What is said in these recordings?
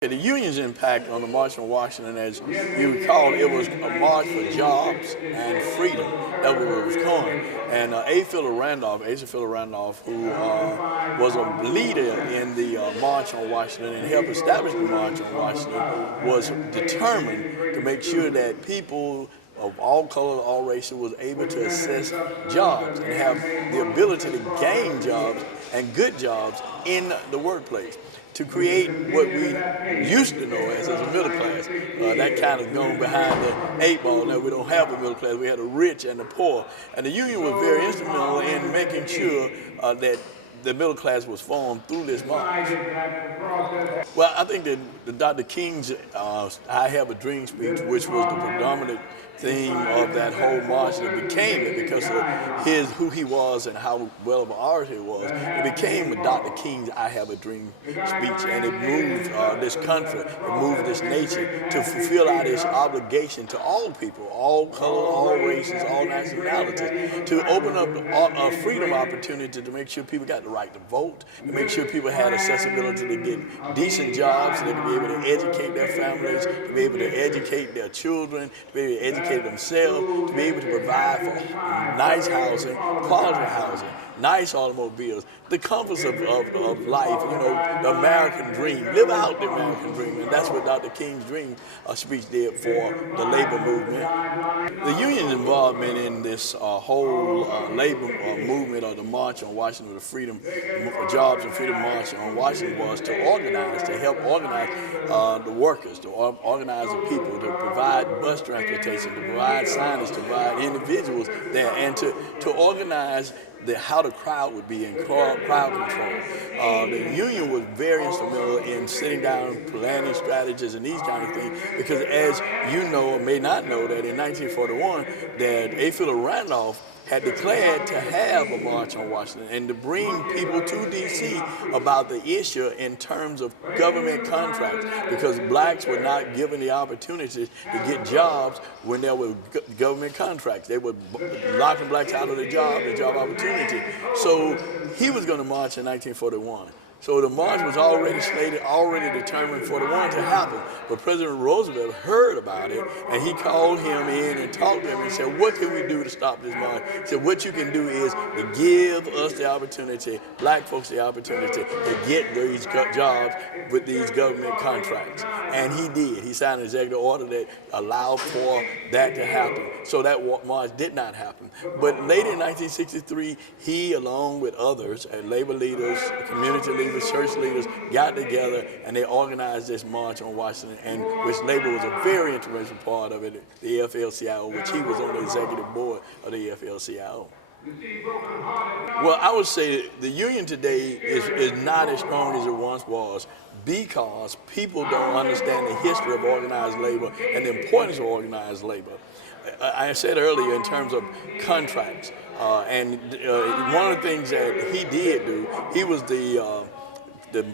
The union's impact on the March on Washington, as you recall, it was a march for jobs and freedom. That's what it was called. And Asa Philip Randolph, who was a leader in the March on Washington and helped establish the March on Washington, was determined to make sure that people of all colors, all races, was able to access jobs and have the ability to gain jobs and good jobs in the workplace, to create what we used to know as a middle class. That kind of gone behind the eight ball. Now we don't have a middle class. We had the rich and the poor. And the union was very instrumental in making sure that the middle class was formed through this march. Well, I think that Dr. King's I Have a Dream speech, which was the predominant theme of that whole march, that became it because of who he was and how well of an orator he was. It became Dr. King's I Have a Dream speech, and it moved this country, it moved this nation to fulfill out its obligation to all people, all colors, all races, all nationalities, to open up a freedom opportunity to make sure people got the right to vote, to make sure people had accessibility to get decent jobs, so they could be able to educate their families, to be able to educate their children, to be able to educate themselves, to be able to provide for nice housing, quality housing, nice automobiles, the comforts of life, the American dream. Live out the American dream, and that's what Dr. King's dream speech did for the labor movement. The union's involvement in this whole labor movement, or the March on Washington, the Freedom Jobs and Freedom March on Washington, was to organize, to help organize the workers, to organize the people, to provide bus transportation, to provide signage, to provide individuals there, and to organize how the crowd would be in crowd control. The union was very instrumental in sitting down, planning strategies and these kind of things, because as you know or may not know, that in 1941, that A. Philip Randolph had declared to have a march on Washington and to bring people to D.C. about the issue in terms of government contracts, because blacks were not given the opportunity to get jobs when there were government contracts. They were locking blacks out of the job opportunity. So he was going to march in 1941. So the march was already slated, already determined for the one to happen. But President Roosevelt heard about it, and he called him in and talked to him and said, what can we do to stop this march? He said, what you can do is to give us the opportunity, black folks the opportunity, to get these jobs with these government contracts. And he did. He signed an executive order that allowed for that to happen. So that march did not happen. But later in 1963, he, along with others, labor leaders, community leaders, church leaders, got together and they organized this march on Washington, and which labor was a very interesting part of it, the AFL-CIO, which he was on the executive board of the AFL-CIO. Well, I would say the union today is not as strong as it once was, because people don't understand the history of organized labor and the importance of organized labor. I said earlier in terms of contracts, and one of the things that he did do, he was the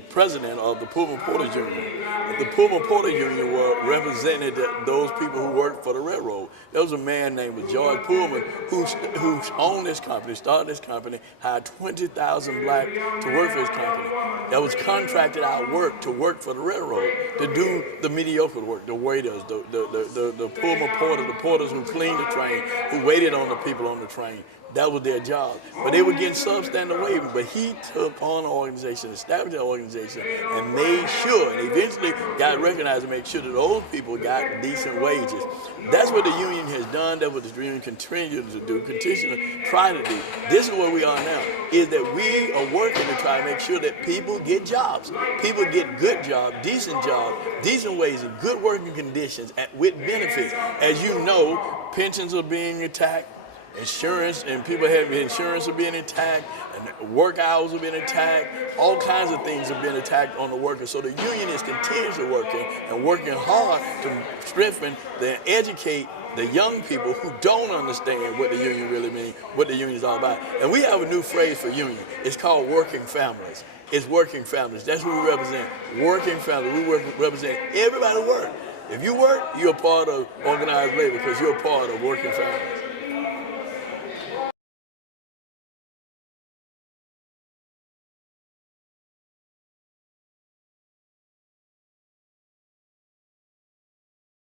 president of the Pullman Porters Union. The Pullman Porter Union represented those people who worked for the railroad. There was a man named George Pullman who owned this company, started this company, hired 20,000 blacks to work for his company. That was contracted out work to work for the railroad, to do the mediocre work, the waiters, the Pullman porters, the porters who cleaned the train, who waited on the people on the train. That was their job. But they were getting substandard wages. But he took on an organization, established an organization, and made sure, and eventually got recognized and made sure that those people got decent wages. That's what the union has done. That's what the union continues to do, continues to try to do. This is where we are now, is that we are working to try to make sure that people get jobs. People get good jobs, decent wages, good working conditions with benefits. As you know, pensions are being attacked. Insurance, and people have insurance are being attacked, and work hours are being attacked. All kinds of things have been attacked on the workers. So the union is continuously working and working hard to strengthen and educate the young people who don't understand what the union really means, what the union is all about. And we have a new phrase for union. It's called working families. It's working families. That's what we represent, working families. We represent everybody who works. If you work, you're a part of organized labor, because you're a part of working families.